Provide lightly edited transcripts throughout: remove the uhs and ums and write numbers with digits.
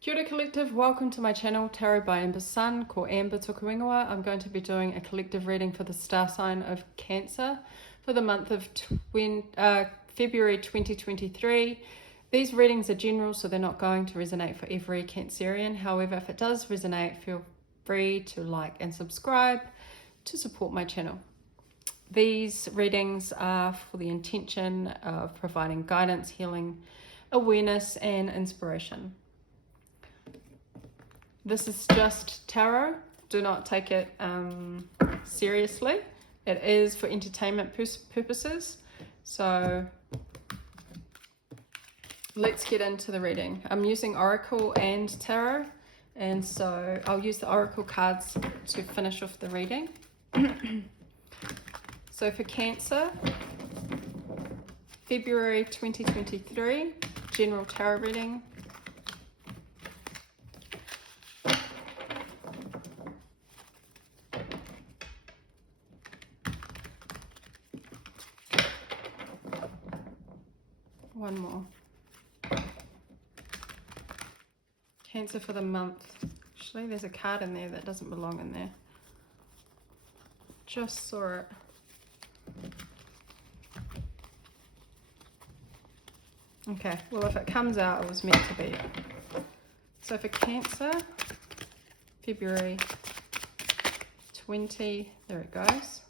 Kia ora collective, welcome to my channel Tarot by Amber's Sun, ko Amber Tuku Ingoa. I'm going to be doing a collective reading for the star sign of Cancer for the month of February 2023. These readings are general, so they're not going to resonate for every Cancerian. However, if it does resonate, feel free to like and subscribe to support my channel. These readings are for the intention of providing guidance, healing, awareness, and inspiration. This is just tarot. Do not take it seriously. It is for entertainment purposes. So let's get into the reading. I'm using Oracle and Tarot, and so I'll use the Oracle cards to finish off the reading. So for Cancer, February 2023, general tarot reading. One more. Cancer for the month. Actually, there's a card in there that doesn't belong in there. Just saw it. Okay, well, if it comes out, it was meant to be. So for Cancer, February 20, there it goes.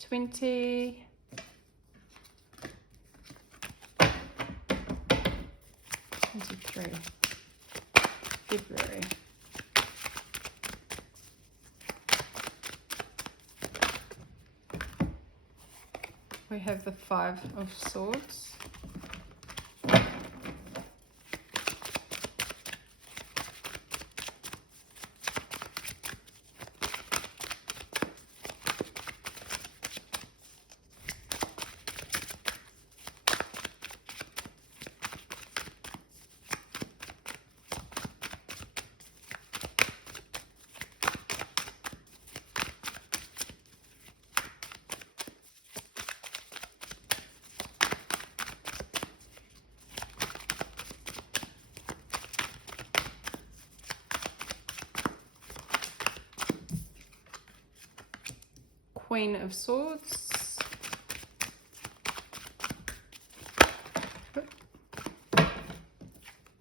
23. February. We have the Five of Swords. Queen of Swords.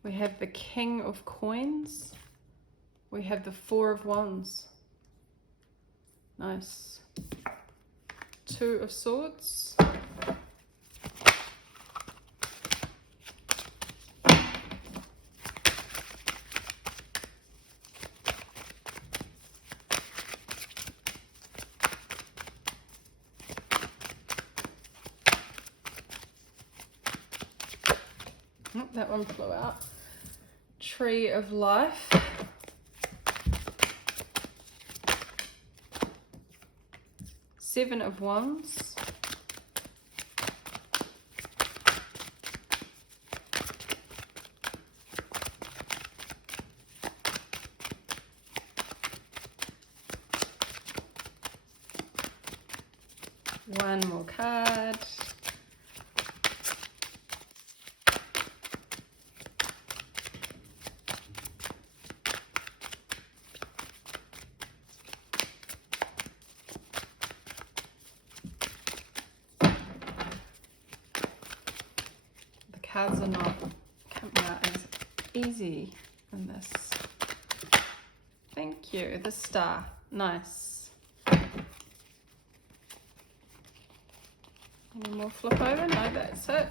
We have the King of Coins. We have the Four of Wands. Nice. Two of Swords. Oh, that one flew out. Tree of Life. Seven of Wands. One more card. Cards are not coming out as easy in this. Thank you. The Star. Nice. Any more flip over? No, that's it.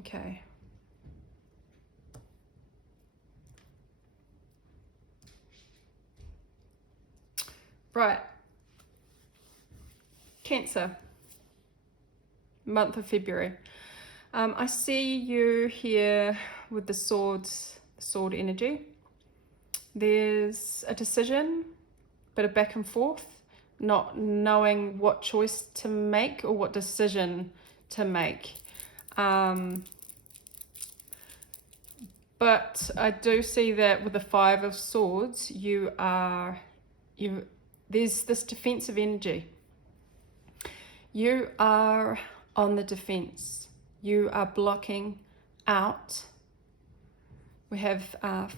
Okay. Right. Cancer. Month of February. I see you here with the swords, sword energy. There's a decision, bit of back and forth, not knowing what choice to make or what decision to make. But I do see that with the Five of Swords, there's this defensive energy. You are on the defense. You are blocking out We have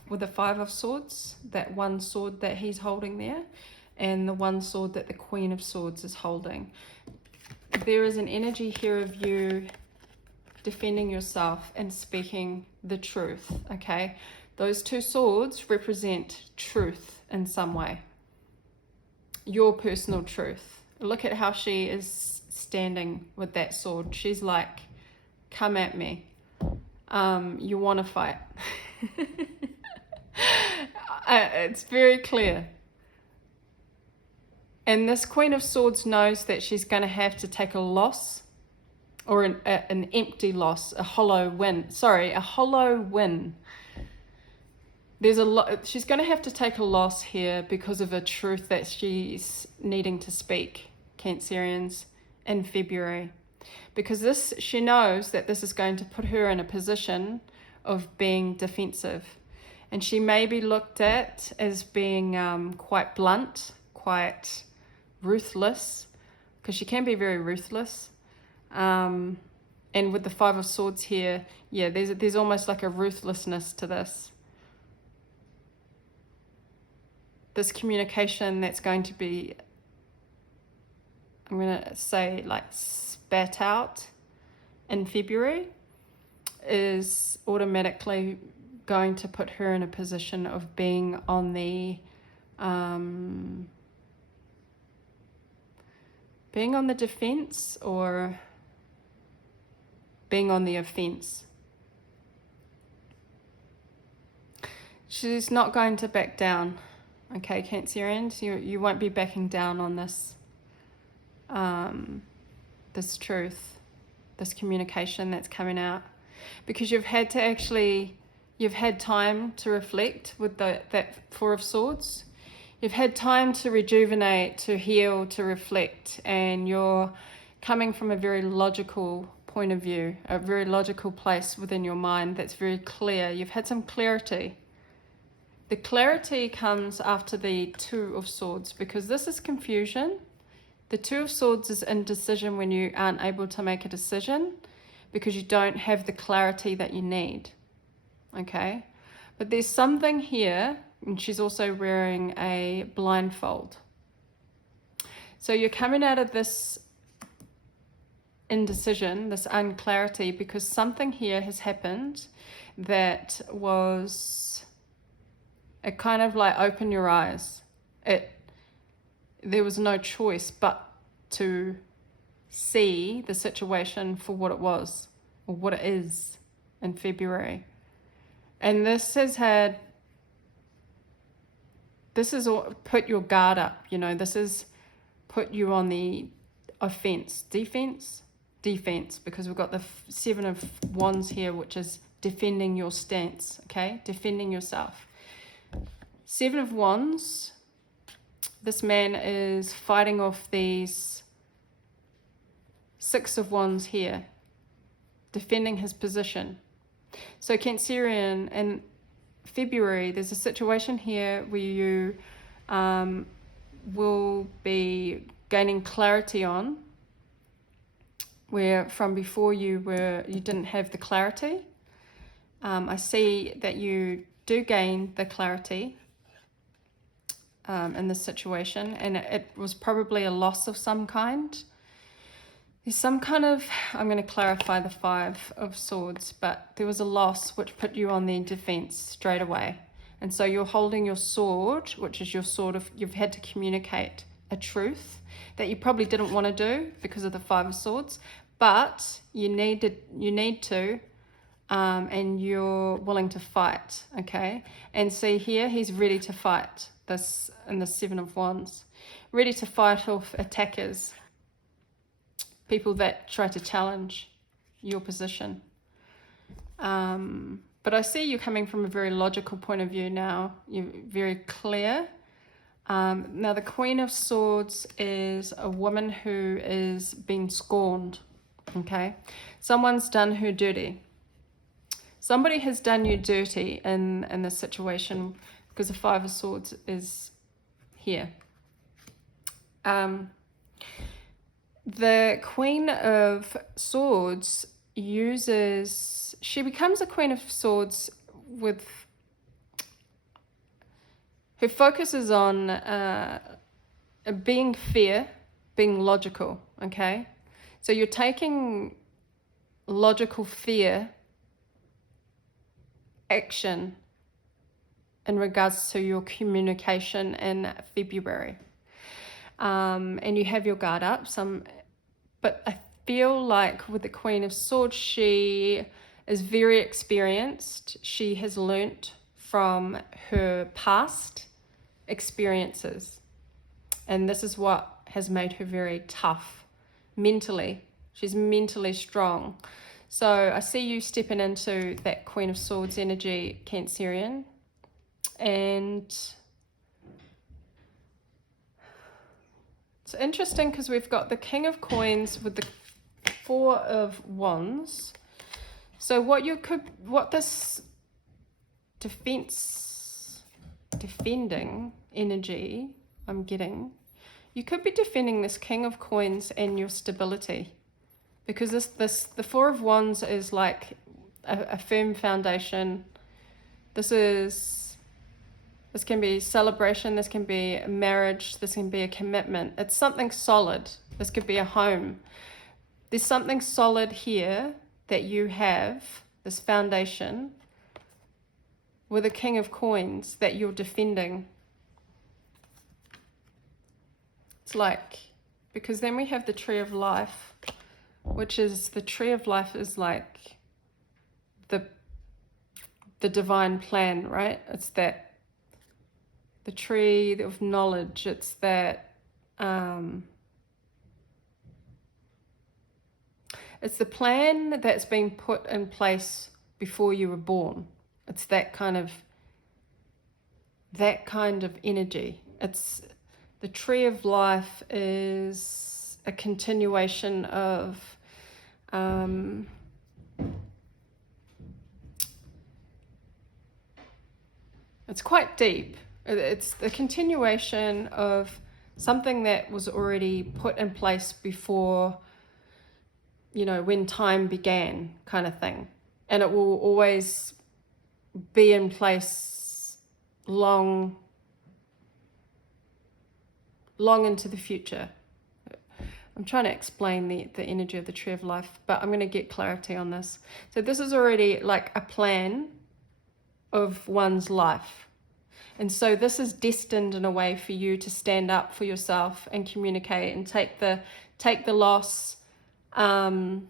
with the Five of Swords, that one sword that he's holding there, and the one sword that the Queen of Swords is holding. There is an energy here of you defending yourself and speaking the truth, okay? Those two swords represent truth in some way. Your personal truth. Look at how she is standing with that sword. She's like, come at me. You want to fight. It's very clear. And this Queen of Swords knows that she's going to have to take a loss, or an empty loss, a hollow win. Sorry, a hollow win. There's a lot. She's going to have to take a loss here because of a truth that she's needing to speak, Cancerians, in February. Because she knows that this is going to put her in a position of being defensive. And she may be looked at as being quite blunt, quite ruthless, because she can be very ruthless. And with the Five of Swords here, yeah, there's almost like a ruthlessness to this. This communication that's going to be, I'm going to say, like spat out in February is automatically going to put her in a position of being on the defense, or being on the offense. She's not going to back down. Okay, Cancerians, you won't be backing down on this this truth, this communication that's coming out, because you've had time to reflect with that Four of Swords. You've had time to rejuvenate, to heal, to reflect, and you're coming from a very logical point of view, a very logical place within your mind that's very clear. You've had some clarity. The clarity comes after the Two of Swords, because this is confusion. The Two of Swords is indecision, when you aren't able to make a decision because you don't have the clarity that you need. Okay? But there's something here, and she's also wearing a blindfold. So you're coming out of this indecision, this unclarity, because something here has happened that was, it kind of like opened your eyes. There was no choice but to see the situation for what it was, or what it is, in February. And this has put your guard up, this has put you on the defense, because we've got the Seven of Wands here, which is defending your stance, okay? Defending yourself. Seven of Wands, this man is fighting off these Six of Wands here, defending his position. So Cancerian, in February, there's a situation here where you will be gaining clarity on, where from before you didn't have the clarity. I see that you do gain the clarity in this situation, and it was probably a loss of some kind. There's some kind of, I'm going to clarify the Five of Swords, but there was a loss which put you on the defense straight away. And so you're holding your sword, which is your sword of, you've had to communicate a truth that you probably didn't want to do because of the Five of Swords, but you need to, and you're willing to fight, okay? And see here, he's ready to fight this in the Seven of Wands, ready to fight off attackers, people that try to challenge your position. But I see you coming from a very logical point of view now. You're very clear. Now the Queen of Swords is a woman who is being scorned, okay? Someone's done her dirty. Somebody has done you dirty in this situation, because the Five of Swords is here. The Queen of Swords she becomes a Queen of Swords who focuses on being fair, being logical, okay? So you're taking logical fear action in regards to your communication in February. And you have your guard up, but I feel like with the Queen of Swords, she is very experienced. She has learnt from her past experiences. And this is what has made her very tough mentally. She's mentally strong. So I see you stepping into that Queen of Swords energy, Cancerian. And it's interesting because we've got the King of Coins with the Four of Wands. So what this defending energy I'm getting, you could be defending this King of Coins and your stability, because the Four of Wands is like a firm foundation. This can be celebration, this can be a marriage, this can be a commitment. It's something solid. This could be a home. There's something solid here that you have, this foundation, with a King of Coins that you're defending. It's like, because then we have the Tree of Life, which is, the Tree of Life is like the divine plan, right? It's that, the tree of knowledge. It's that, it's the plan that's been put in place before you were born. It's that kind of energy. It's the Tree of Life is a continuation of it's quite deep. It's the continuation of something that was already put in place before, when time began, kind of thing. And it will always be in place long into the future. I'm trying to explain the energy of the Tree of Life, but I'm going to get clarity on this. So this is already like a plan of one's life. And so this is destined in a way for you to stand up for yourself and communicate and take the loss, learn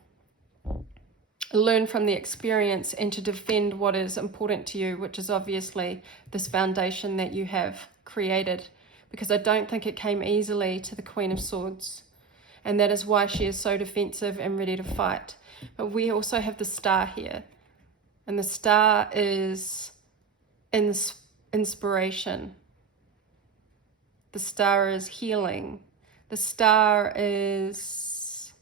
from the experience, and to defend what is important to you, which is obviously this foundation that you have created. Because I don't think it came easily to the Queen of Swords. And that is why she is so defensive and ready to fight. But we also have the Star here. And the Star is inspiration. The Star is healing. The Star is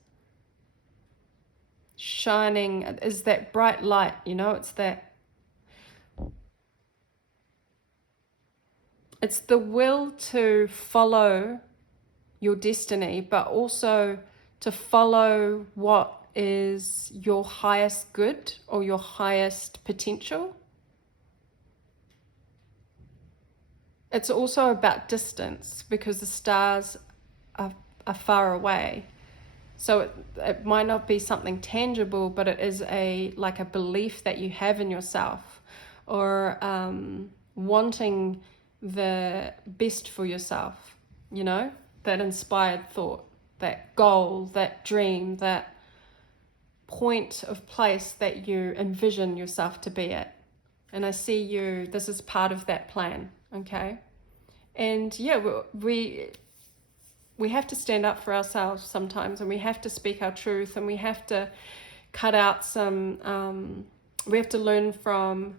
shining, is that bright light, it's the will to follow your destiny, but also to follow what is your highest good or your highest potential. It's also about distance, because the stars are far away. So it might not be something tangible, but it is like a belief that you have in yourself, or wanting the best for yourself, that inspired thought, that goal, that dream, that point of place that you envision yourself to be at. And I see this is part of that plan, okay? And yeah, we have to stand up for ourselves sometimes, and we have to speak our truth, and we have to cut out we have to learn from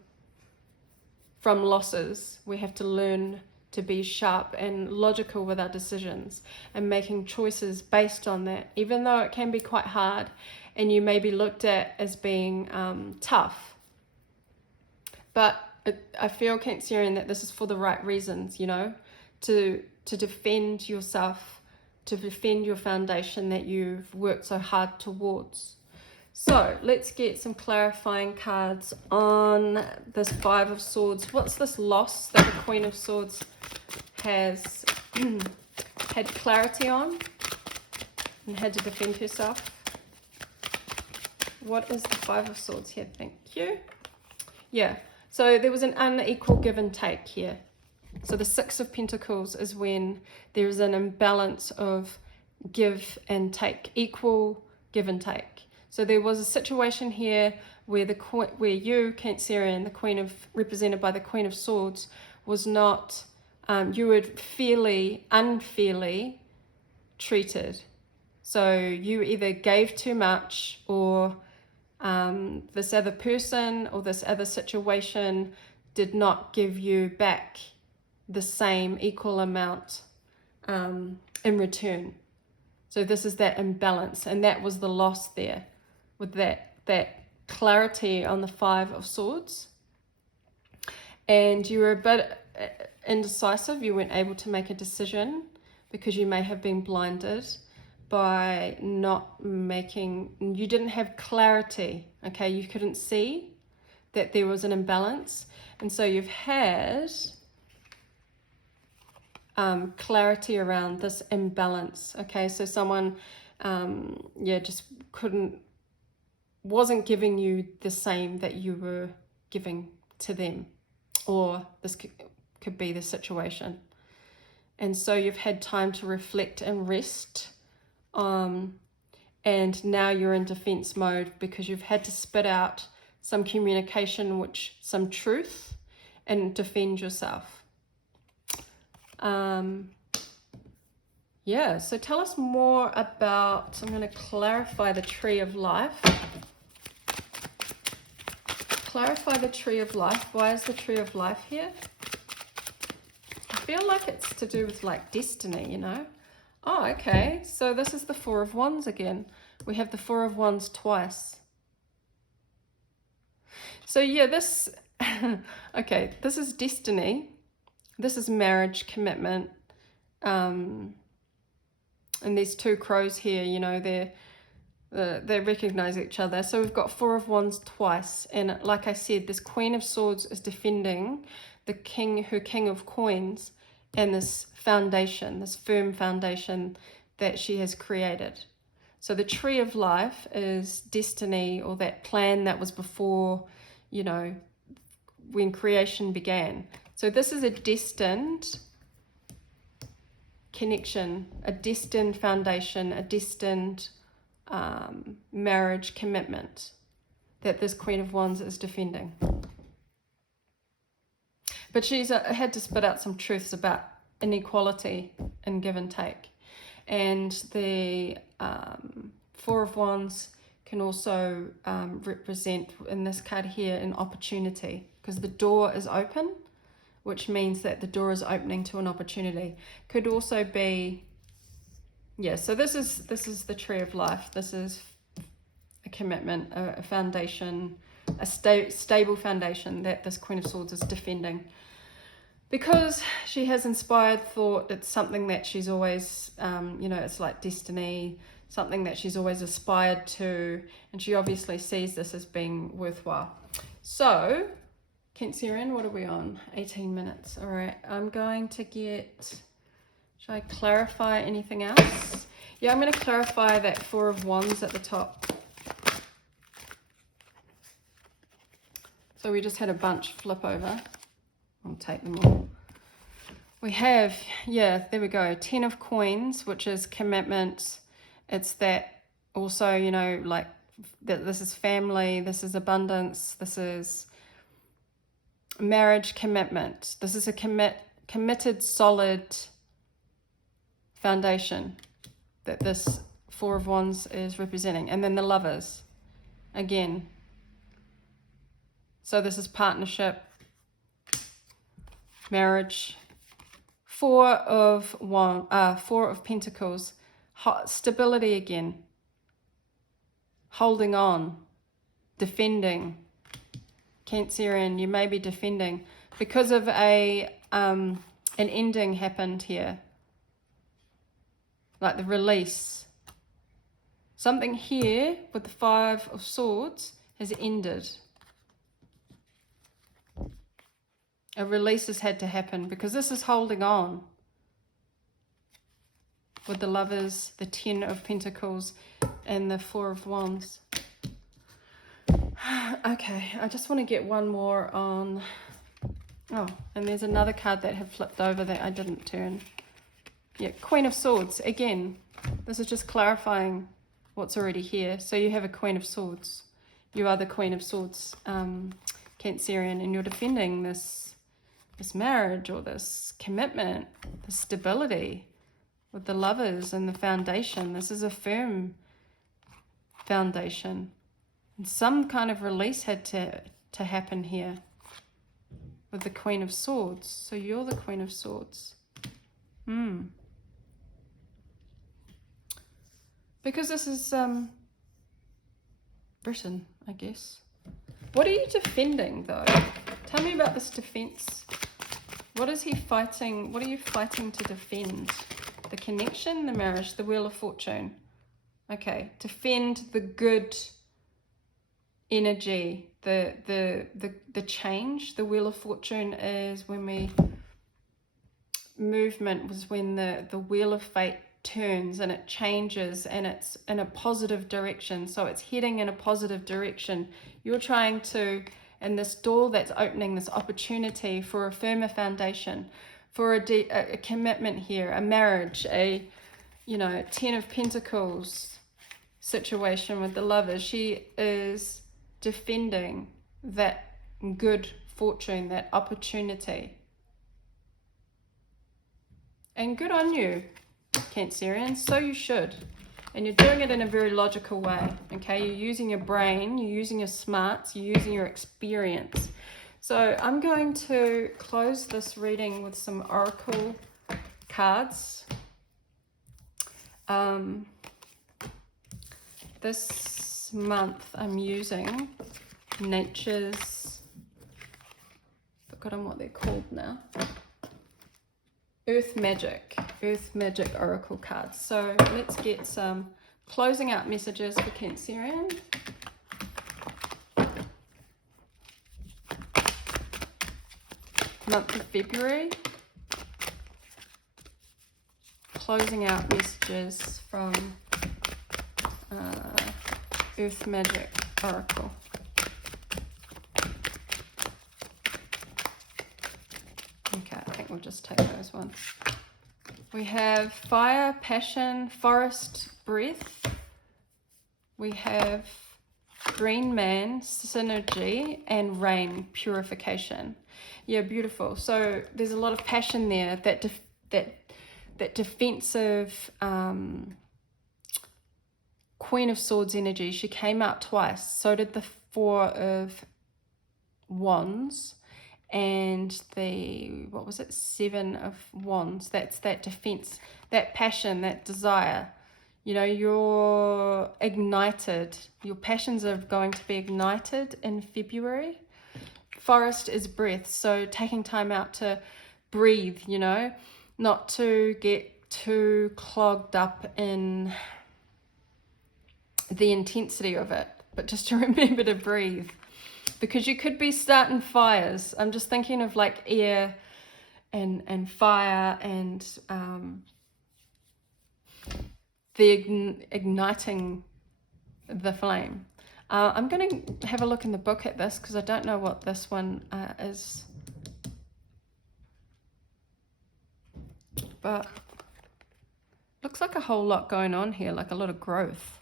losses. We have to learn to be sharp and logical with our decisions and making choices based on that, even though it can be quite hard and you may be looked at as being tough. But I feel, Cancerian, that this is for the right reasons, to defend yourself, to defend your foundation that you've worked so hard towards. So let's get some clarifying cards on this Five of Swords. What's this loss that the Queen of Swords has had clarity on and had to defend herself? What is the Five of Swords here? Thank you. Yeah, so there was an unequal give and take here. So the Six of Pentacles is when there is an imbalance of give and take, equal give and take. So there was a situation here where you, Cancerian, the Queen of, represented by the Queen of Swords, was not, you were unfairly treated. So you either gave too much, or this other person or this other situation did not give you back the same equal amount in return. So this is that imbalance, and that was the loss there with that clarity on the Five of Swords. And you were a bit indecisive. You weren't able to make a decision because you may have been blinded by not making, you didn't have clarity, okay? You couldn't see that there was an imbalance. And so you've had clarity around this imbalance, okay? So someone, just wasn't giving you the same that you were giving to them, or this could be the situation. And so you've had time to reflect and rest, and now you're in defense mode because you've had to spit out some communication, some truth, and defend yourself. So tell us more about, I'm going to clarify the Tree of Life. Clarify the Tree of Life. Why is the Tree of Life here? I feel like it's to do with like destiny, you know? Oh, okay. So this is the Four of Wands again. We have the Four of Wands twice. So yeah, this, okay, this is destiny. This is marriage, commitment. And these two crows here, you know, they recognize each other. So we've got Four of Wands twice. And like I said, this Queen of Swords is defending her King of Coins, and this foundation, this firm foundation that she has created. So the Tree of Life is destiny, or that plan that was before, you know, when creation began. So this is a destined connection, a destined foundation, a destined marriage commitment that this Queen of Wands is defending. But she's had to spit out some truths about inequality and give and take. And the Four of Wands can also represent, in this card here, an opportunity, because the door is open, which means that the door is opening to an opportunity. Could also be, so this is the Tree of Life. This is a commitment, a foundation, a stable foundation that this Queen of Swords is defending. Because she has inspired thought, it's something that she's always, it's like destiny, something that she's always aspired to, and she obviously sees this as being worthwhile. So, Cancerian, what are we on? 18 minutes. All right, I'm going to get, should I clarify anything else? Yeah, I'm going to clarify that Four of Wands at the top. So we just had a bunch flip over. I'll take them all. We have, there we go, 10 of Coins, which is commitment. It's that also, you know, like that this is family, this is abundance, this is marriage commitment. This is a committed, solid foundation that this Four of Wands is representing. And then the Lovers, again. So this is partnership, marriage. Four of Pentacles, stability again, holding on, defending. Cancerian, you may be defending because of an ending happened here, like the release. Something here with the Five of Swords has ended. A release has had to happen because this is holding on. With the Lovers, the Ten of Pentacles, and the Four of Wands. Okay, I just want to get one more on... Oh, and there's another card that had flipped over that I didn't turn. Yeah, Queen of Swords. Again, this is just clarifying what's already here. So you have a Queen of Swords. You are the Queen of Swords, Cancerian, and you're defending this marriage or this commitment, this stability with the Lovers and the foundation. This is a firm foundation. And some kind of release had to happen here with the Queen of Swords. So you're the Queen of Swords. Because this is Britain, I guess. What are you defending, though? Tell me about this defense. What is he fighting? What are you fighting to defend? The connection, the marriage, the Wheel of Fortune. Okay, defend the good energy, the change. The Wheel of Fortune is when we... Movement was when the Wheel of Fate turns and it changes and it's in a positive direction. So it's heading in a positive direction. You're trying to... And this door that's opening, this opportunity for a firmer foundation, for a commitment here, a marriage, a, you know, Ten of Pentacles situation with the Lovers. She is defending that good fortune, that opportunity. And good on you, Cancerians. So you should. And you're doing it in a very logical way, okay? You're using your brain, you're using your smarts, you're using your experience. So I'm going to close this reading with some oracle cards. This month I'm using Nature's, forgotten what they're called now, Earth Magic Oracle cards. So let's get some closing out messages for Cancerian. Month of February. Closing out messages from Earth Magic Oracle. Okay, I think we'll just take those ones. We have Fire, Passion, Forest, Breath. We have Green Man, Synergy, and Rain, Purification. Yeah, beautiful. So there's a lot of passion there. That defensive Queen of Swords energy. She came out twice. So did the Four of Wands. And the, what was it, Seven of Wands. That's that defense, that passion, that desire. You know, you're ignited. Your passions are going to be ignited in February. Forest is breath. So taking time out to breathe, you know, not to get too clogged up in the intensity of it, but just to remember to breathe. Because you could be starting fires. I'm just thinking of like air and fire and igniting the flame. I'm going to have a look in the book at this because I don't know what this one is. But looks like a whole lot going on here, like a lot of growth.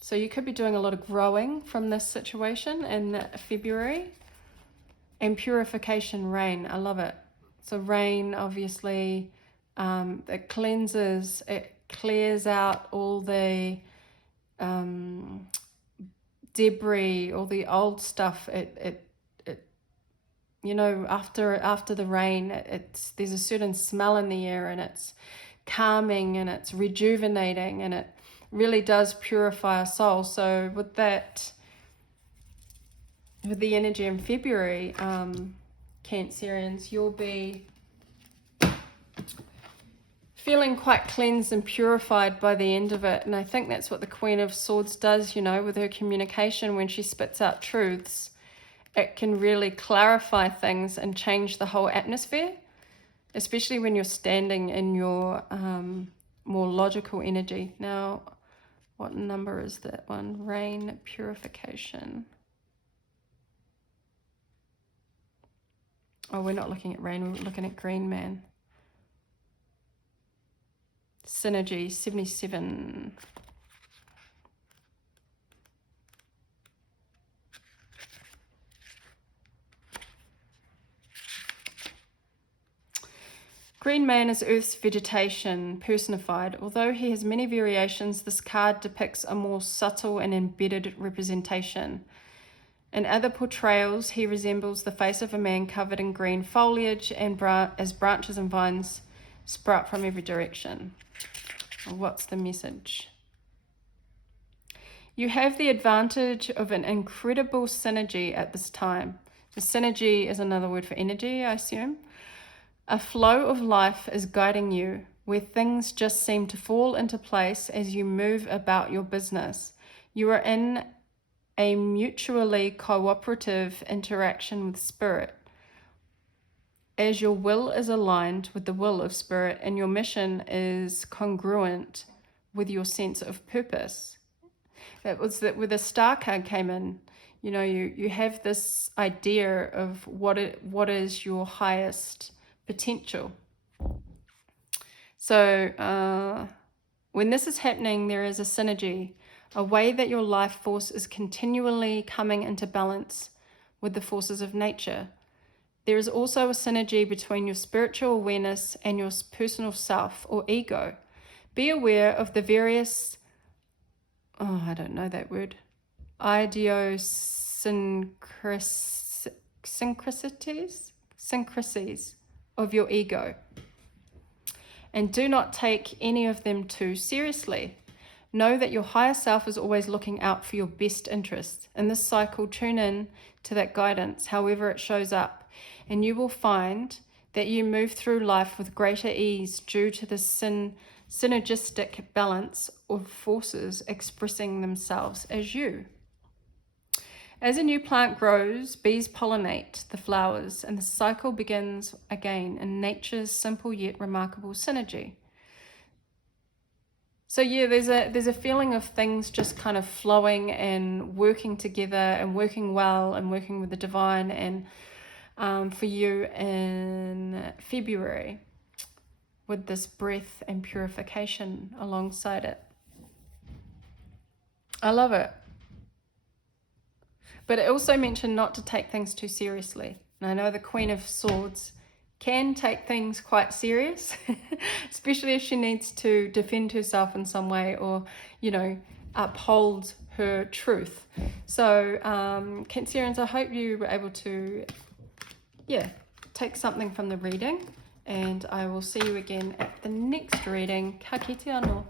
So you could be doing a lot of growing from this situation in February. And purification, rain, I love it. So rain, obviously, it cleanses, it clears out all the debris, all the old stuff. It you know, after the rain, there's a certain smell in the air, and it's calming and it's rejuvenating, and it really does purify our soul. So with that, with the energy in February, Cancerians, you'll be feeling quite cleansed and purified by the end of it. And I think that's what the Queen of Swords does, you know, with her communication. When she spits out truths, it can really clarify things and change the whole atmosphere, especially when you're standing in your more logical energy. Now, what number is that one? Rain, purification. Oh, we're not looking at rain, we're looking at green man. Synergy, 77. Green man is Earth's vegetation personified. Although he has many variations, this card depicts a more subtle and embedded representation. In other portrayals, he resembles the face of a man covered in green foliage and as branches and vines sprout from every direction. What's the message? You have the advantage of an incredible synergy at this time. So synergy is another word for energy, I assume. A flow of life is guiding you, where things just seem to fall into place as you move about your business. You are in a mutually cooperative interaction with Spirit, as your will is aligned with the will of Spirit and your mission is congruent with your sense of purpose. That was that where the star card came in. You know, you have this idea of what is your highest potential. So when this is happening, there is a synergy, a way that your life force is continually coming into balance with the forces of nature. There is also a synergy between your spiritual awareness and your personal self or ego. Be aware of the various, I don't know that word, syncrasies of your ego. And do not take any of them too seriously. Know that your higher self is always looking out for your best interests. In this cycle, tune in to that guidance, however it shows up, and you will find that you move through life with greater ease due to the synergistic balance of forces expressing themselves as you. As a new plant grows, bees pollinate the flowers, and the cycle begins again in nature's simple yet remarkable synergy. So yeah, there's a feeling of things just kind of flowing and working together and working well and working with the divine, and for you in February with this breath and purification alongside it. I love it. But it also mentioned not to take things too seriously. And I know the Queen of Swords can take things quite serious, especially if she needs to defend herself in some way or, you know, uphold her truth. So, Cancerians, I hope you were able to, take something from the reading. And I will see you again at the next reading. Ka kite anō.